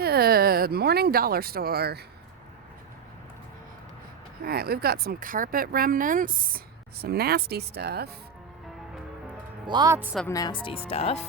Good morning, dollar store. All right, we've got some carpet remnants, some nasty stuff, lots of nasty stuff.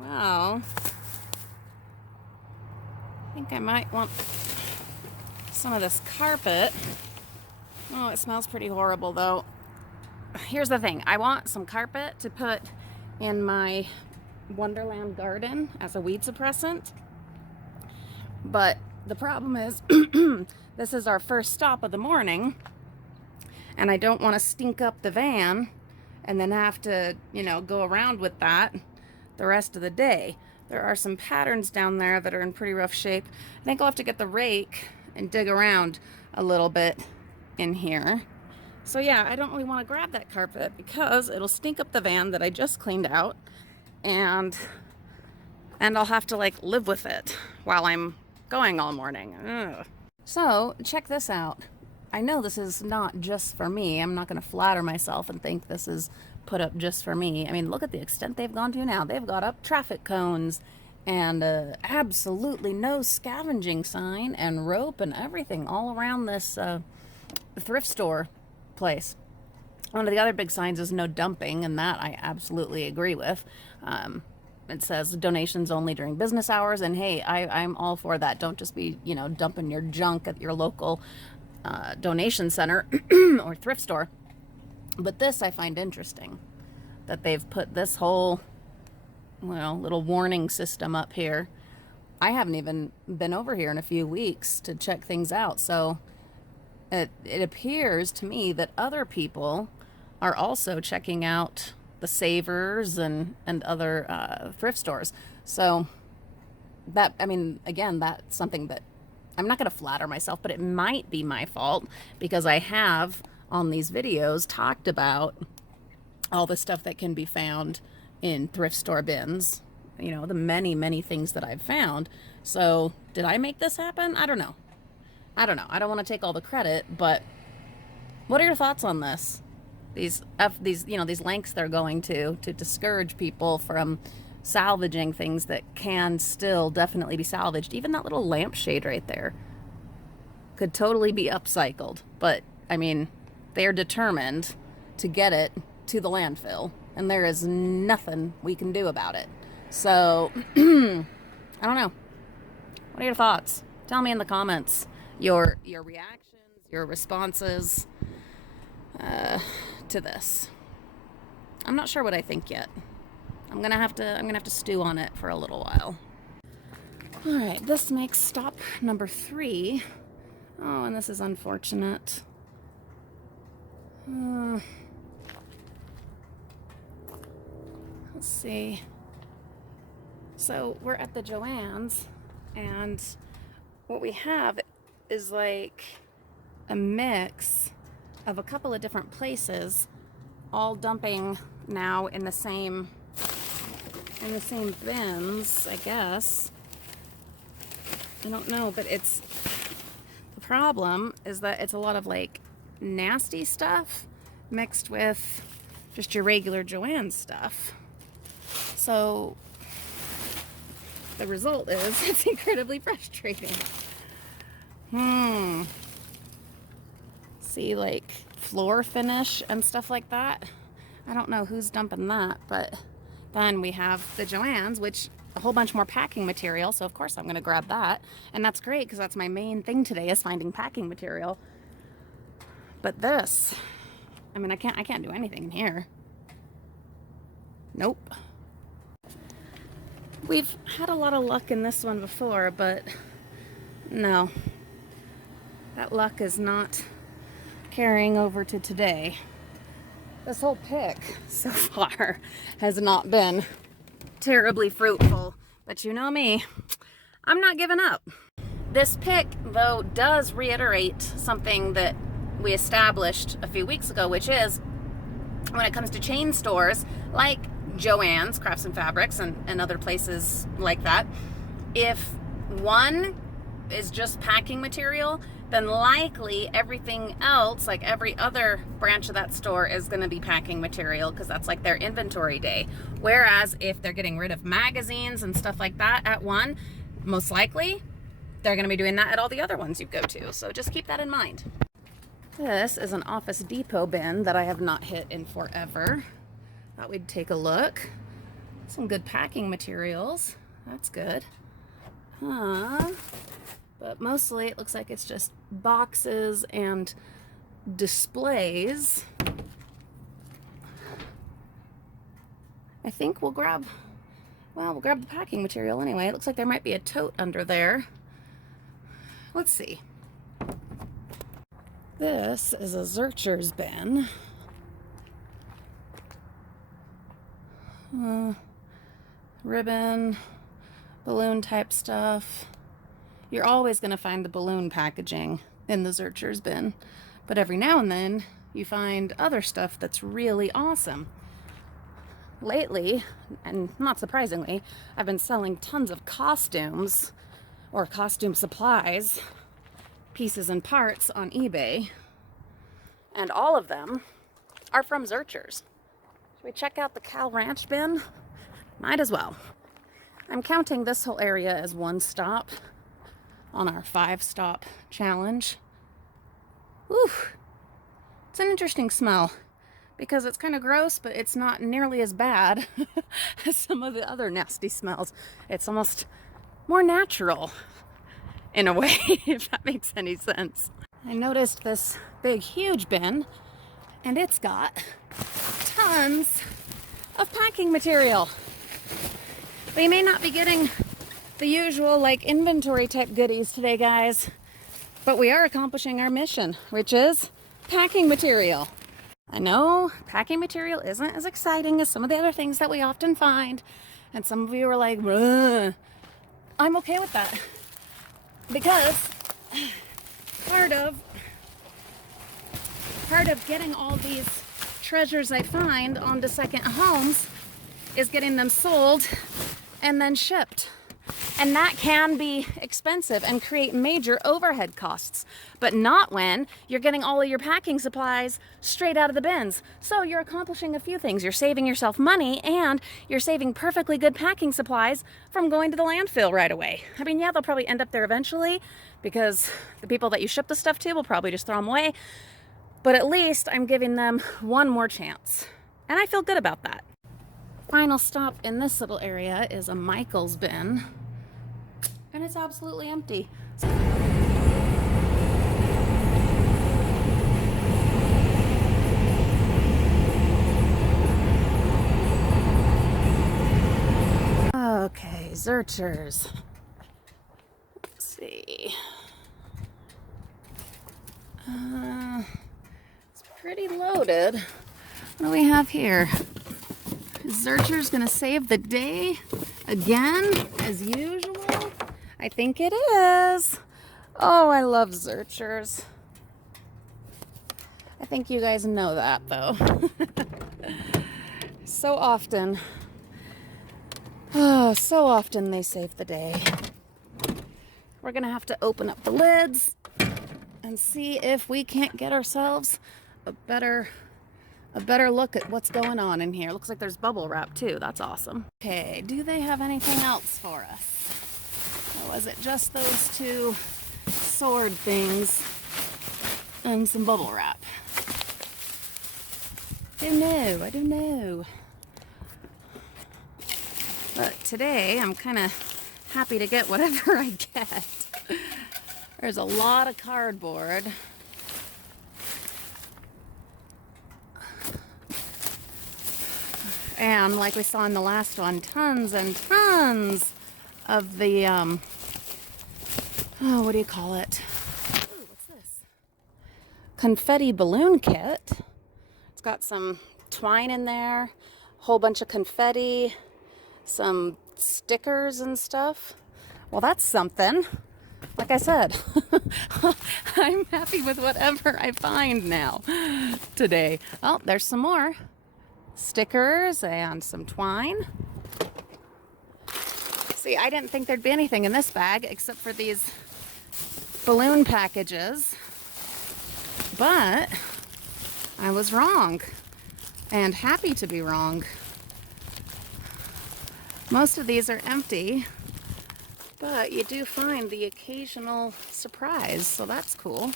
Well, I think I might want some of this carpet. Oh, it smells pretty horrible though. Here's the thing. I want some carpet to put in my Wonderland garden as a weed suppressant. But the problem is this is our first stop of the morning and I don't want to stink up the van and then have to, go around with that the rest of the day. There are some patterns down there that are in pretty rough shape. I think I'll have to get the rake and dig around a little bit in here. So yeah, I don't really want to grab that carpet because it'll stink up the van that I just cleaned out, and I'll have to live with it while I'm going all morning. Ugh. So check this out. I know this is not just for me. I'm not going to flatter myself and think this is put up just for me. I mean, look at the extent they've gone to now. They've got up traffic cones and absolutely no scavenging sign and rope and everything all around this thrift store place. One of the other big signs is no dumping, and that I absolutely agree with. It says donations only during business hours, and hey, I'm all for that. Don't just be, dumping your junk at your local donation center or thrift store. But this I find interesting, that they've put this whole, little warning system up here. I haven't even been over here in a few weeks to check things out, so it appears to me that other people are also checking out the Savers and other thrift stores. So that, again, that's something that I'm not going to flatter myself, but it might be my fault because I have on these videos talked about all the stuff that can be found in thrift store bins, the many things that I've found. So did I make this happen? I don't know. I don't want to take all the credit, but what are your thoughts on this? These lengths they're going to discourage people from salvaging things that can still definitely be salvaged. Even that little lampshade right there could totally be upcycled, but they are determined to get it to the landfill, and there is nothing we can do about it. So I don't know. What are your thoughts? Tell me in the comments your reactions, your responses to this. I'm not sure what I think yet. I'm gonna have to stew on it for a little while. All right, this makes stop number 3. Oh, and this is unfortunate. Let's see. So we're at the Joann's, and what we have is a mix of a couple of different places, all dumping now in the same bins, I guess. I don't know, but the problem is that it's a lot of nasty stuff mixed with just your regular Joann's stuff. So the result is it's incredibly frustrating. See, floor finish and stuff like that. I don't know who's dumping that, but then we have the Joann's, which a whole bunch more packing material, so of course I'm going to grab that, and that's great because that's my main thing today, is finding packing material. But this, I can't do anything in here. Nope. We've had a lot of luck in this one before, but no, that luck is not carrying over to today. This whole pick so far has not been terribly fruitful. But you know me, I'm not giving up. This pick, though, does reiterate something that we established a few weeks ago, which is when it comes to chain stores like Joann's Crafts and Fabrics and other places like that, if one is just packing material, then likely everything else, like every other branch of that store, is going to be packing material because that's like their inventory day. Whereas if they're getting rid of magazines and stuff like that at one, most likely they're going to be doing that at all the other ones you go to. So just keep that in mind. This is an Office Depot bin that I have not hit in forever. Thought we'd take a look. Some good packing materials. That's good. But mostly it looks like it's just boxes and displays. I think we'll grab the packing material anyway. It looks like there might be a tote under there. Let's see. This is a Zurcher's bin. Ribbon, balloon type stuff. You're always going to find the balloon packaging in the Zurcher's bin, but every now and then you find other stuff that's really awesome. Lately, and not surprisingly, I've been selling tons of costumes or costume supplies, pieces and parts on eBay, and all of them are from Zurcher's. Should we check out the Cal Ranch bin? Might as well. I'm counting this whole area as one stop on our 5-stop challenge. Whew. It's an interesting smell because it's kind of gross, but it's not nearly as bad as some of the other nasty smells. It's almost more natural in a way, if that makes any sense. I noticed this big, huge bin, and it's got tons of packing material. We may not be getting the usual like inventory type goodies today, guys, but we are accomplishing our mission, which is packing material. I know packing material isn't as exciting as some of the other things that we often find, and some of you are like, "Ugh." I'm okay with that because part of getting all these treasures I find onto second homes is getting them sold and then shipped. And that can be expensive and create major overhead costs, but not when you're getting all of your packing supplies straight out of the bins. So you're accomplishing a few things. You're saving yourself money, and you're saving perfectly good packing supplies from going to the landfill right away. I mean, yeah, they'll probably end up there eventually because the people that you ship the stuff to will probably just throw them away, but at least I'm giving them one more chance, and I feel good about that. Final stop in this little area is a Michael's bin, and it's absolutely empty. Okay, Zurcher's. Let's see. It's pretty loaded. What do we have here? Zurcher's gonna save the day again, as usual. I think it is. Oh, I love Zurcher's. I think you guys know that, though. So often they save the day. We're gonna have to open up the lids and see if we can't get ourselves a better look at what's going on in here. Looks like there's bubble wrap too. That's awesome. Okay, do they have anything else for us? Or was it just those two sword things and some bubble wrap? I don't know. But today I'm kind of happy to get whatever I get. There's a lot of cardboard. And like we saw in the last one, tons and tons of the, what do you call it? Ooh, what's this? Confetti balloon kit. It's got some twine in there, a whole bunch of confetti, some stickers and stuff. Well, that's something. Like I said, I'm happy with whatever I find now today. Oh, there's some more stickers and some twine. See, I didn't think there'd be anything in this bag except for these balloon packages, but I was wrong, and happy to be wrong. Most of these are empty, but you do find the occasional surprise, so that's cool.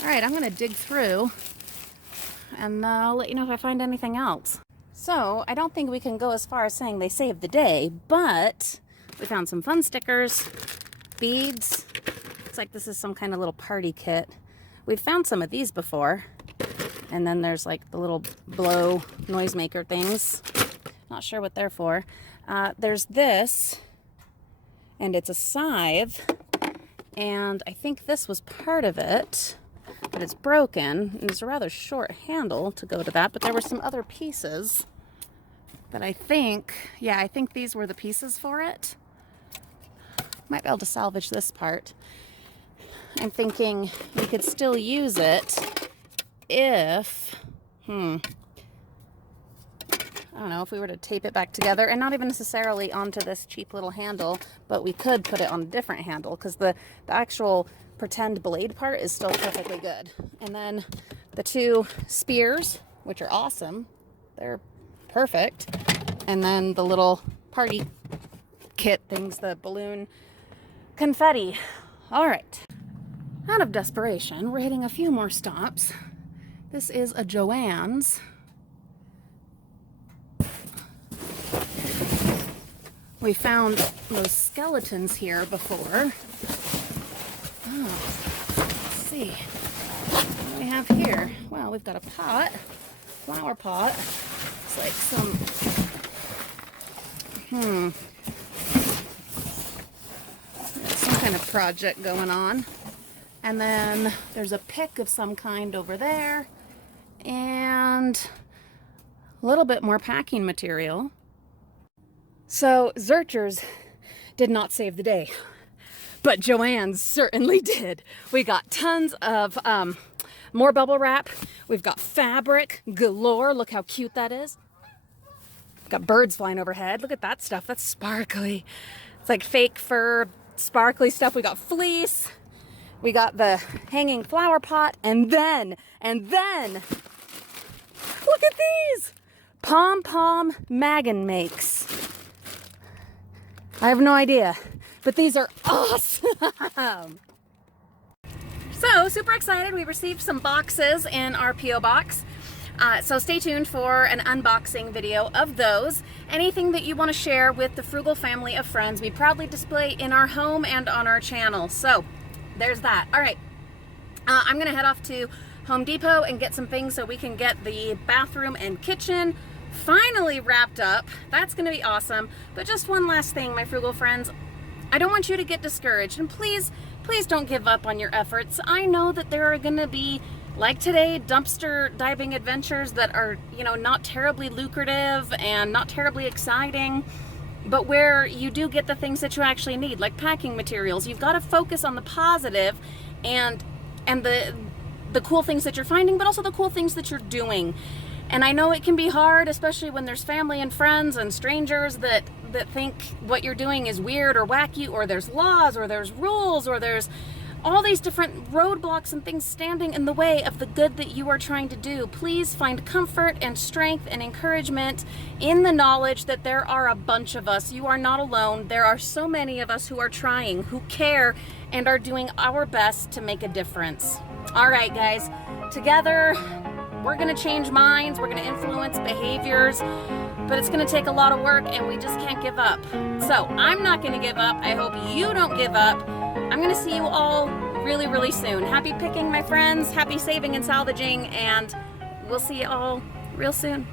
All right, I'm gonna dig through and I'll let you know if I find anything else. So I don't think we can go as far as saying they saved the day, but we found some fun stickers, beads. Looks like this is some kind of little party kit. We've found some of these before. And then there's like the little blow noisemaker things. Not sure what they're for. There's this, and it's a scythe. And I think this was part of it, but it's broken. And there's a rather short handle to go to that, but there were some other pieces that I think, yeah, I think these were the pieces for it. Might be able to salvage this part. I'm thinking we could still use it if, I don't know, if we were to tape it back together, and not even necessarily onto this cheap little handle, but we could put it on a different handle, because the actual pretend blade part is still perfectly good. And then the two spears, which are awesome, they're perfect. And then the little party kit things, the balloon confetti. All right. Out of desperation, we're hitting a few more stops. This is a Joann's. We found those skeletons here before. Oh, let's see. What do we have here? Well, we've got a pot, flower pot. It's like some, some kind of project going on. And then there's a pick of some kind over there, and a little bit more packing material. So Zurcher's did not save the day, but Joann's certainly did. We got tons of more bubble wrap. We've got fabric galore. Look how cute that is. Got birds flying overhead. Look at that stuff. That's sparkly. It's like fake fur, sparkly stuff. We got fleece. We got the hanging flower pot, and then, look at these! Pom-pom Magan makes. I have no idea, but these are awesome! So, super excited. We received some boxes in our P.O. box. So stay tuned for an unboxing video of those. Anything that you want to share with the Frugal Family of Friends, we proudly display in our home and on our channel. So, there's that. All right, I'm gonna head off to Home Depot and get some things so we can get the bathroom and kitchen finally wrapped up. That's gonna be awesome. But just one last thing, my frugal friends, I don't want you to get discouraged, and please don't give up on your efforts. I know that there are gonna be, like today, dumpster diving adventures that are, you know, not terribly lucrative and not terribly exciting, but where you do get the things that you actually need, like packing materials. You've got to focus on the positive and the cool things that you're finding, but also the cool things that you're doing. And I know it can be hard, especially when there's family and friends and strangers that think what you're doing is weird or wacky, or there's laws, or there's rules, or there's all these different roadblocks and things standing in the way of the good that you are trying to do. Please find comfort and strength and encouragement in the knowledge that there are a bunch of us. You are not alone. There are so many of us who are trying, who care, and are doing our best to make a difference. All right, guys, together we're gonna change minds, we're gonna influence behaviors, but it's gonna take a lot of work, and we just can't give up. So I'm not gonna give up. I hope you don't give up. I'm gonna see you all really, really soon. Happy picking, my friends. Happy saving and salvaging, and we'll see you all real soon.